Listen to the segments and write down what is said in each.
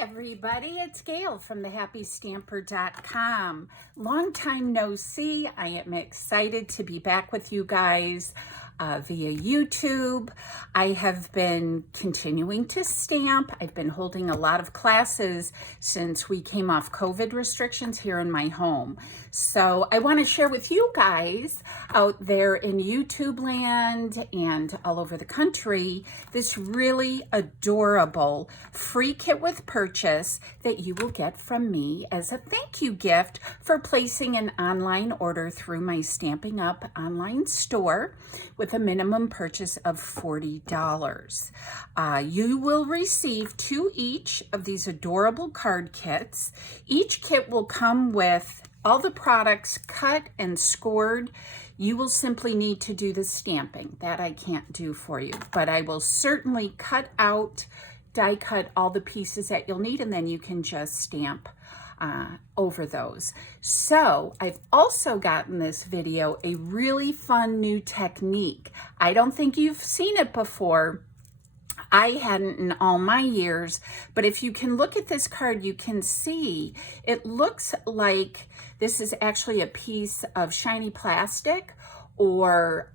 everybody, it's Gail from thehappystamper.com. Long time no see. I am excited to be back with you guys via YouTube. I have been continuing to stamp. I've been holding a lot of classes since we came off COVID restrictions here in my home. So I want to share with you guys out there in YouTube land and all over the country this really adorable free kit with purchase that you will get from me as a thank you gift for placing an online order through my Stamping Up online store with a minimum purchase of $40. You will receive 2 each of these adorable card kits. Each kit will come with all the products cut and scored. You will simply need to do the stamping. That I can't do for you, but I will certainly cut out, die cut all the pieces that you'll need, and then you can just stamp over those. So I've also gotten this video a really fun new technique. I don't think you've seen it before. I hadn't in all my years, but if you can look at this card, you can see it looks like this is actually a piece of shiny plastic or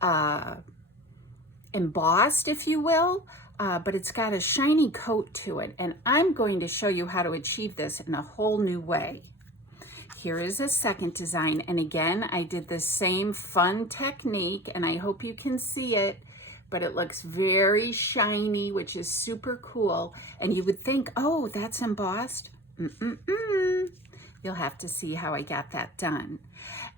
embossed, if you will, but it's got a shiny coat to it. And I'm going to show you how to achieve this in a whole new way. Here is a second design. And again, I did the same fun technique, and I hope you can see it, but it looks very shiny, which is super cool. And you would think, oh, that's embossed. You'll have to see how I got that done.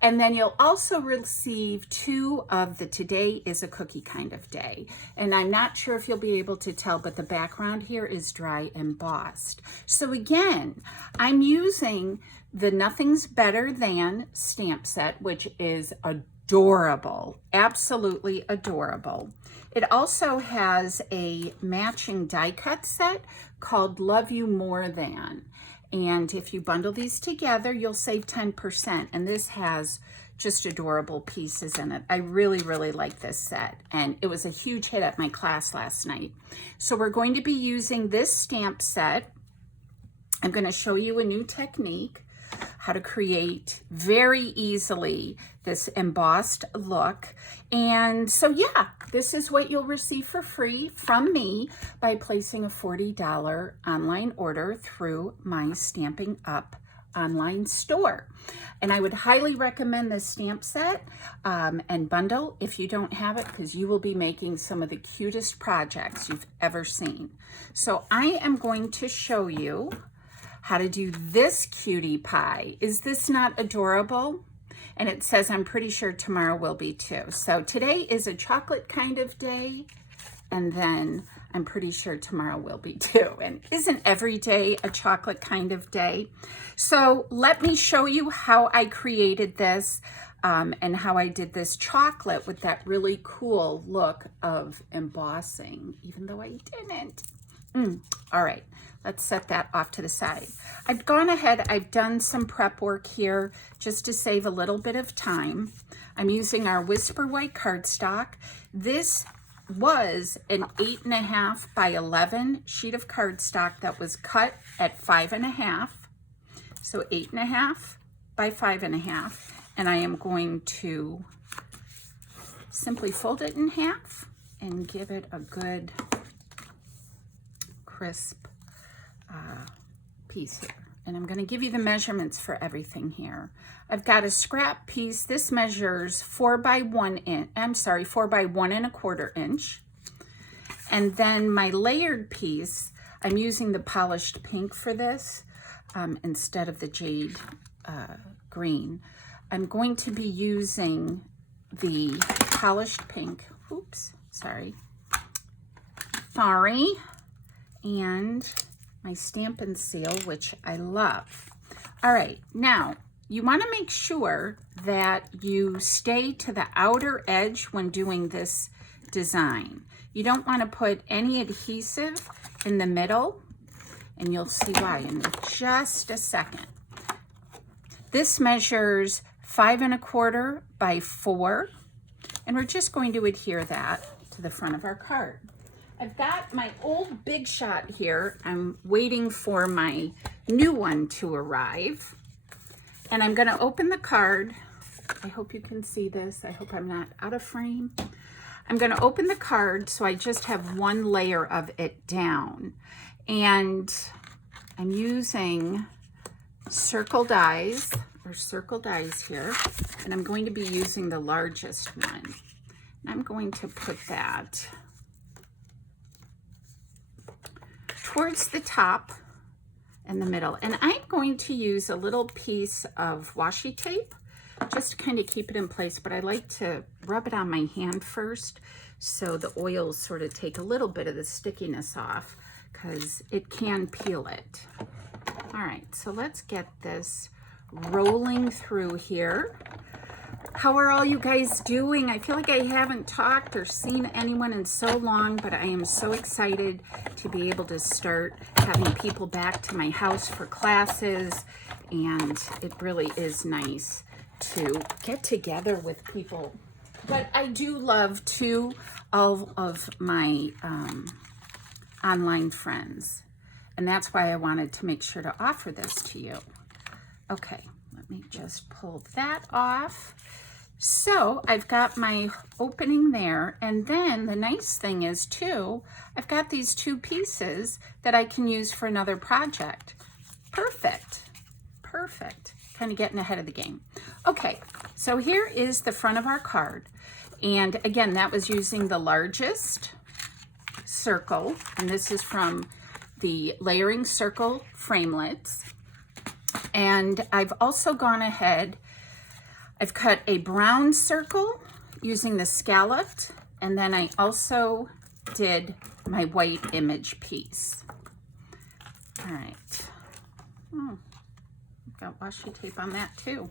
And then you'll also receive 2 of the Today is a Cookie kind of day. And I'm not sure if you'll be able to tell, but the background here is dry embossed. So again, I'm using the Nothing's Better Than stamp set, which is adorable, absolutely adorable. It also has a matching die cut set called Love You More Than. And if you bundle these together, you'll save 10%. And this has just adorable pieces in it. I really, really like this set. And it was a huge hit at my class last night. So we're going to be using this stamp set. I'm going to show you a new technique, how to create very easily this embossed look. And so yeah, this is what you'll receive for free from me by placing a $40 online order through my Stamping Up online store. And I would highly recommend this stamp set and bundle if you don't have it, because you will be making some of the cutest projects you've ever seen. So I am going to show you how to do this cutie pie. Is this not adorable? And it says, I'm pretty sure tomorrow will be too. So today is a chocolate kind of day, and then I'm pretty sure tomorrow will be too. And isn't every day a chocolate kind of day? So let me show you how I created this and how I did this chocolate with that really cool look of embossing, even though I didn't. All right, let's set that off to the side. I've gone ahead, I've done some prep work here just to save a little bit of time. I'm using our Whisper White cardstock. This was an 8.5 by 11 sheet of cardstock that was cut at 5.5. So 8.5 by 5.5. And I am going to simply fold it in half and give it a good crisp piece here. And I'm going to give you the measurements for everything here. I've got a scrap piece. This measures 4 by 1 inch. I'm sorry, 4 by 1.25 inch. And then my layered piece, I'm using the polished pink for this instead of the jade green. I'm going to be using the polished pink. Oops, sorry. And my Stamp and Seal, which I love. All right, now you want to make sure that you stay to the outer edge when doing this design. You don't want to put any adhesive in the middle, and you'll see why in just a second. This measures 5.25 by 4, and we're just going to adhere that to the front of our card. I've got my old Big Shot here. I'm waiting for my new one to arrive. And I'm gonna open the card. I hope you can see this. I hope I'm not out of frame. I'm gonna open the card so I just have one layer of it down. And I'm using circle dies here. And I'm going to be using the largest one. And I'm going to put that towards the top and the middle. And I'm going to use a little piece of washi tape just to kind of keep it in place, but I like to rub it on my hand first so the oils sort of take a little bit of the stickiness off because it can peel it. All right, so let's get this rolling through here. How are all you guys doing? I feel like I haven't talked or seen anyone in so long, but I am so excited to be able to start having people back to my house for classes, and it really is nice to get together with people. But I do love two of my online friends, and that's why I wanted to make sure to offer this to you. Okay, let me just pull that off. So I've got my opening there, and then the nice thing is too, I've got these two pieces that I can use for another project. Perfect, perfect. Kind of getting ahead of the game. Okay, so here is the front of our card. And again, that was using the largest circle, and this is from the Layering Circle Framelits. And I've also gone ahead, I've cut a brown circle using the scalloped, and then I also did my white image piece. All right. Got washi tape on that too.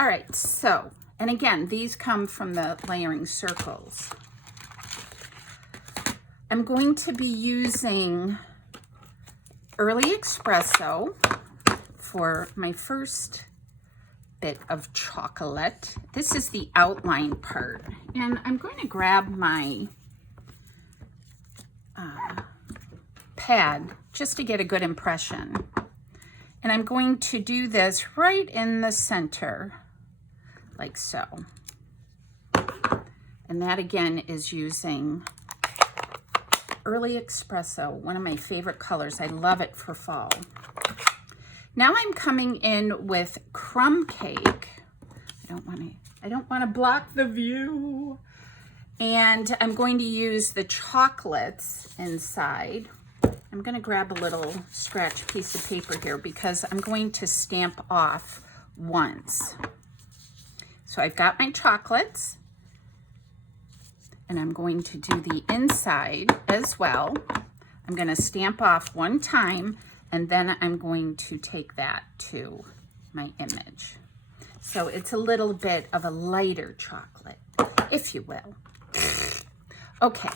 All right, so, and again, these come from the Layering Circles. I'm going to be using Early Espresso for my first bit of chocolate. This is the outline part, and I'm going to grab my pad just to get a good impression. And I'm going to do this right in the center, like so. And that again is using Early Espresso, one of my favorite colors. I love it for fall. Now I'm coming in with crumb cake. I don't want to block the view. And I'm going to use the chocolates inside. I'm going to grab a little scratch piece of paper here because I'm going to stamp off once. So I've got my chocolates, and I'm going to do the inside as well. I'm going to stamp off one time, and then I'm going to take that to my image. So it's a little bit of a lighter chocolate, if you will. Okay.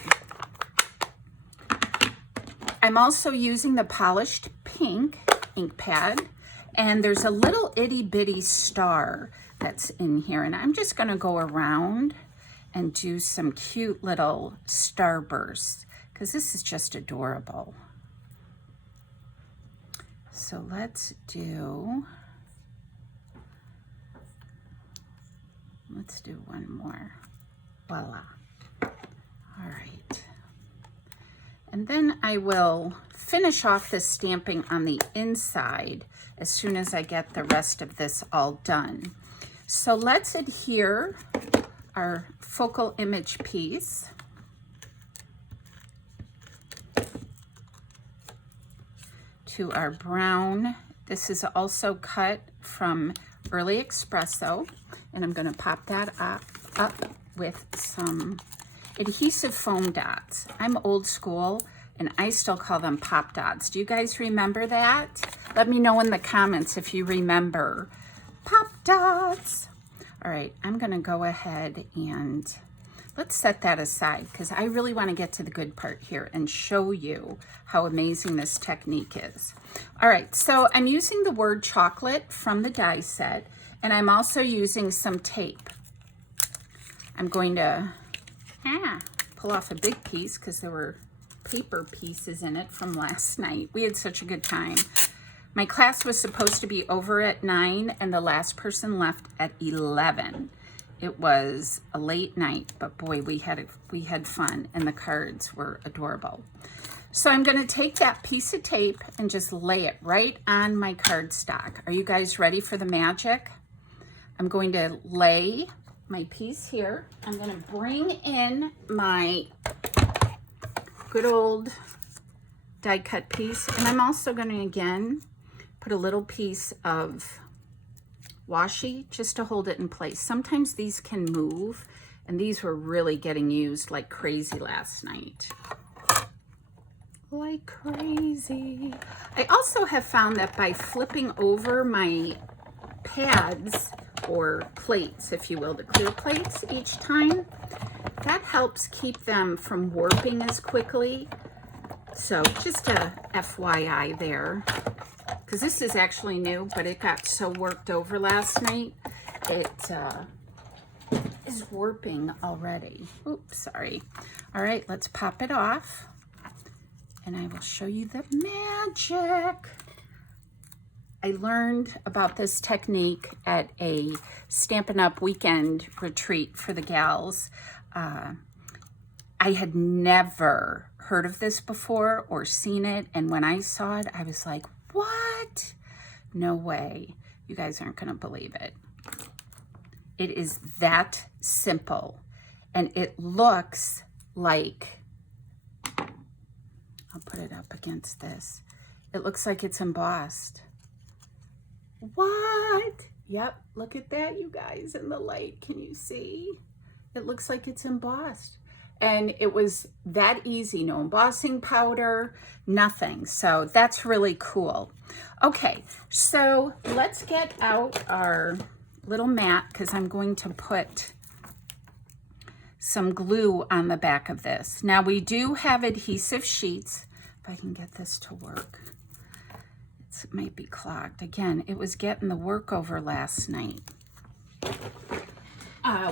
I'm also using the polished pink ink pad, and there's a little itty bitty star that's in here, and I'm just going to go around and do some cute little starbursts because this is just adorable. So let's do one more. Voila. All right. And then I will finish off this stamping on the inside as soon as I get the rest of this all done. So let's adhere our focal image piece to our brown. This is also cut from Early Espresso, and I'm going to pop that up with some adhesive foam dots. I'm old school, and I still call them pop dots. Do you guys remember that? Let me know in the comments if you remember pop dots. All right, I'm going to go ahead and let's set that aside because I really want to get to the good part here and show you how amazing this technique is. All right, so I'm using the word chocolate from the die set, and I'm also using some tape. I'm going to pull off a big piece because there were paper pieces in it from last night. We had such a good time. My class was supposed to be over at 9 and the last person left at 11. It was a late night, but boy, we had fun, and the cards were adorable. So I'm going to take that piece of tape and just lay it right on my cardstock. Are you guys ready for the magic? I'm going to lay my piece here. I'm going to bring in my good old die cut piece, and I'm also going to again put a little piece of washi just to hold it in place. Sometimes these can move, and these were really getting used like crazy last night. Like crazy. I also have found that by flipping over my pads or plates, if you will, the clear plates each time, that helps keep them from warping as quickly. So just a FYI there, because this is actually new, but it got so worked over last night, it is warping already. Oops, sorry. All right, let's pop it off. And I will show you the magic. I learned about this technique at a Stampin' Up! Weekend retreat for the gals. I had never heard of this before or seen it. And when I saw it, I was like, what? No way. You guys aren't going to believe it. It is that simple. And it looks like, I'll put it up against this. It looks like it's embossed. What? Yep, look at that, you guys, in the light. Can you see? It looks like it's embossed. And it was that easy, no embossing powder, nothing. So that's really cool. Okay, so let's get out our little mat, because I'm going to put some glue on the back of this. Now we do have adhesive sheets. If I can get this to work. It might be clogged. Again, it was getting the work over last night.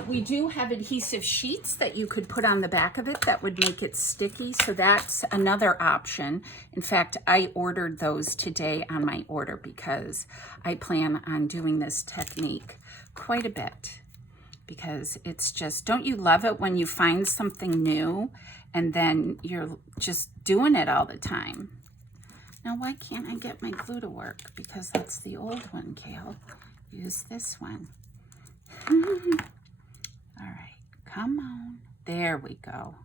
We do have adhesive sheets that you could put on the back of it that would make it sticky. So that's another option. In fact, I ordered those today on my order because I plan on doing this technique quite a bit. Because it's just, don't you love it when you find something new and then you're just doing it all the time? Now, why can't I get my glue to work? Because that's the old one, Kale. Use this one. All right, come on. There we go.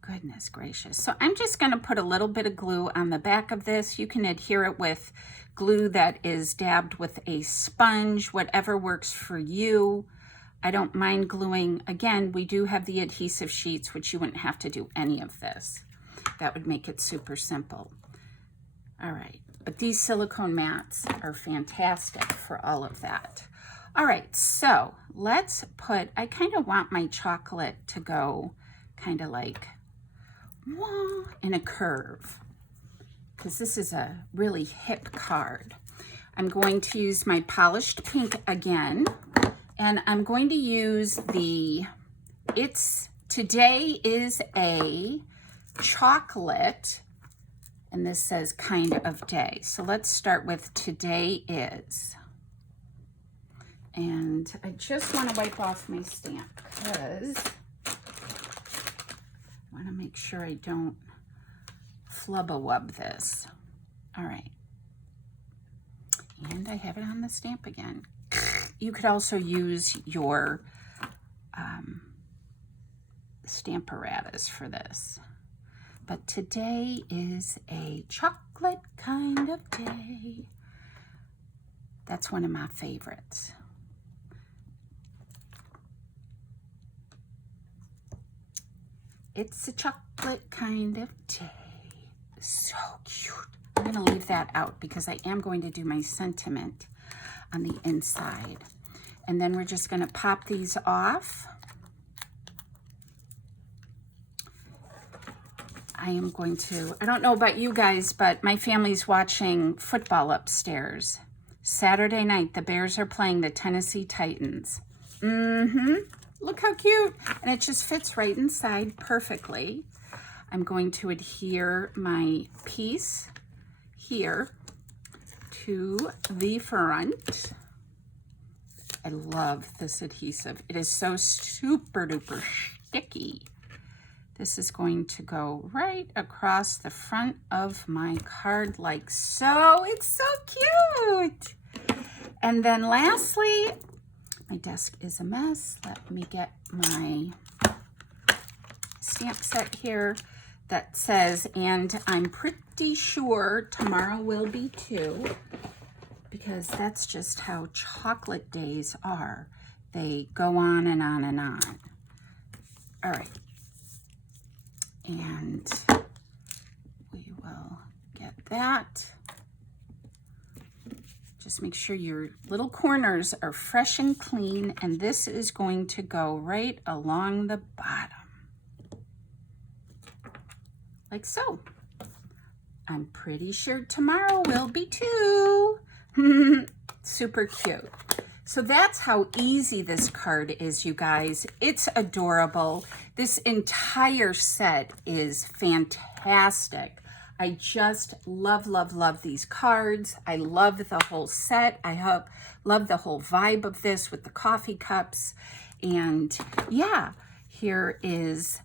Goodness gracious. So I'm just going to put a little bit of glue on the back of this. You can adhere it with glue that is dabbed with a sponge, whatever works for you. I don't mind gluing. Again, we do have the adhesive sheets, which you wouldn't have to do any of this. That would make it super simple. All right, but these silicone mats are fantastic for all of that. All right, so let's put, I kind of want my chocolate to go kind of like wah, in a curve, because this is a really hip card. I'm going to use my polished pink again, and I'm going to use the, today is a chocolate, and this says kind of day. So let's start with today is. And I just want to wipe off my stamp because I want to make sure I don't flub-a-wub this. All right. And I have it on the stamp again. You could also use your Stamparatus for this. But today is a chocolate kind of day. That's one of my favorites. It's a chocolate kind of day. So cute. I'm going to leave that out because I am going to do my sentiment on the inside. And then we're just going to pop these off. I am going to, I don't know about you guys, but my family's watching football upstairs. Saturday night, the Bears are playing the Tennessee Titans. Look how cute. And it just fits right inside perfectly. I'm going to adhere my piece here to the front. I love this adhesive. It is so super duper sticky. This is going to go right across the front of my card like so. It's so cute. And then lastly, my desk is a mess. Let me get my stamp set here that says, and I'm pretty sure tomorrow will be too, because that's just how chocolate days are. They go on and on and on. All right. And we will get that. Just make sure your little corners are fresh and clean, and this is going to go right along the bottom. Like so. I'm pretty sure tomorrow will be too. Super cute. So that's how easy this card is, you guys. It's adorable. This entire set is fantastic. I just love, love, love these cards. I love the whole set. I love the whole vibe of this with the coffee cups. And yeah, here is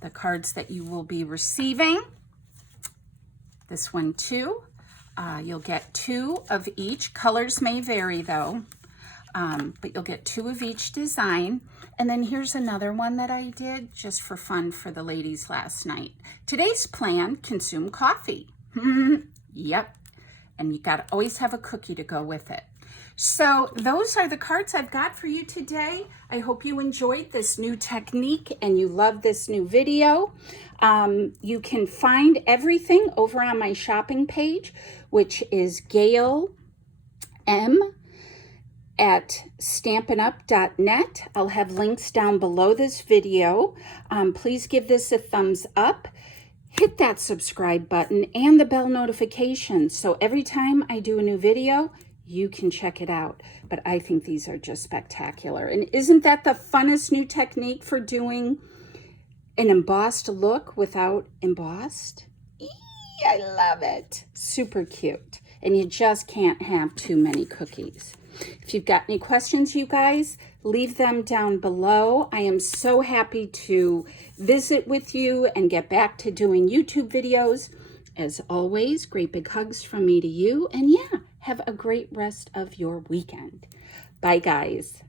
the cards that you will be receiving. This one too. You'll get 2 of each. Colors may vary though, but you'll get 2 of each design. And then here's another one that I did just for fun for the ladies last night. Today's plan, consume coffee. Yep. And you gotta always have a cookie to go with it. So those are the cards I've got for you today. I hope you enjoyed this new technique and you love this new video. You can find everything over on my shopping page, which is Gail M at stampinup.net. I'll have links down below this video. Please give this a thumbs up. Hit that subscribe button and the bell notification so every time I do a new video, you can check it out. But I think these are just spectacular. And isn't that the funnest new technique for doing an embossed look without embossed? I love it. Super cute. And you just can't have too many cookies. If you've got any questions, you guys, leave them down below. I am so happy to visit with you and get back to doing YouTube videos. As always, great big hugs from me to you. And yeah, have a great rest of your weekend. Bye, guys.